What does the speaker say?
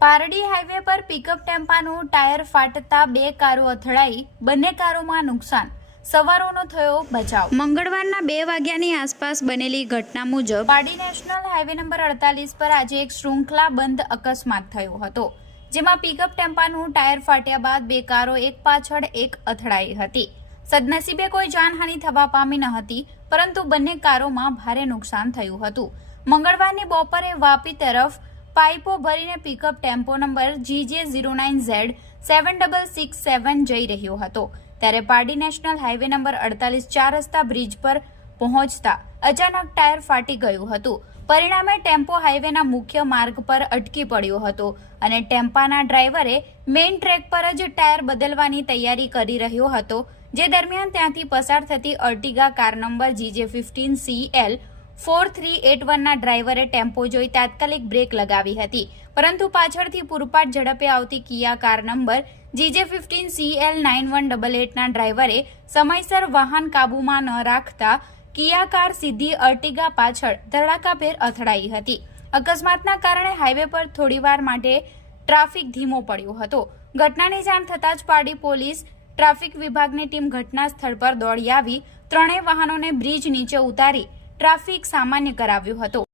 Pardi highway પર pickup ટેમ્પાનું tyre ફાટતા બે કારો અથડાઈ, બંને કારોમાં નુકસાન, સવારોનો થયો બચાવ। મંગળવારના 2 વાગ્યાની આસપાસ બનેલી ઘટના મુજબ પારડી નેશનલ હાઈવે નંબર 48 પર આજે એક શૃંખલાબંધ અકસ્માત થયો હતો, જેમાં પિકઅપ ટેમ્પાનું ટાયર ફાટ્યા બાદ બે કારો એક પાછળ એક અથડાઈ હતી। સદનસીબે કોઈ જાનહાનિ થવા પામી ન હતી, પરંતુ બંને કારોમાં ભારે નુકસાન થયું હતું। મંગળવારની બપોરે વાપી તરફ પાઇપો ભરીને પિકઅપ ટેમ્પો નંબર GJ09Z 7667 જઈ રહ્યો હતો, ત્યારે પારડી નેશનલ હાઈવે નંબર 48 4 રસ્તા બ્રિજ પર પહોંચતા અચાનક ટાયર ફાટી ગયું હતું। પરિણામે ટેમ્પો હાઈવેના મુખ્ય માર્ગ પર અટકી પડ્યો હતો અને ટેમ્પાના ડ્રાઈવરે મેઇન ટ્રેક પર જ ટાયર બદલવાની તૈયારી કરી રહ્યો હતો, જે દરમિયાન ત્યાંથી પસાર થતી અર્ટિગા કાર નંબર GJ15CL 4381ના ડ્રાઈવરે ટેમ્પો જોઈ તાત્કાલિક બ્રેક લગાવી હતી, પરંતુ પાછળથી પૂરપાટ ઝડપે આવતી કિયા કાર નંબર GJ15CL 9188ના ડ્રાઈવરે સમયસર વાહન કાબૂમાં ન રાખતા કિયા કાર સીધી અર્ટિગા પાછળ ધડાકાભેર અથડાઈ હતી। અકસ્માતના કારણે હાઈવે પર થોડીવાર માટે ટ્રાફિક ધીમો પડ્યો હતો। ઘટનાની જાણ થતાં જ પારડી પોલીસ ટ્રાફિક વિભાગની ટીમ ઘટના સ્થળ પર દોડી આવી ત્રણેય વાહનોને બ્રિજ નીચે ઉતારી ટ્રાફિક સામાન્ય કરાવ્યો હતો।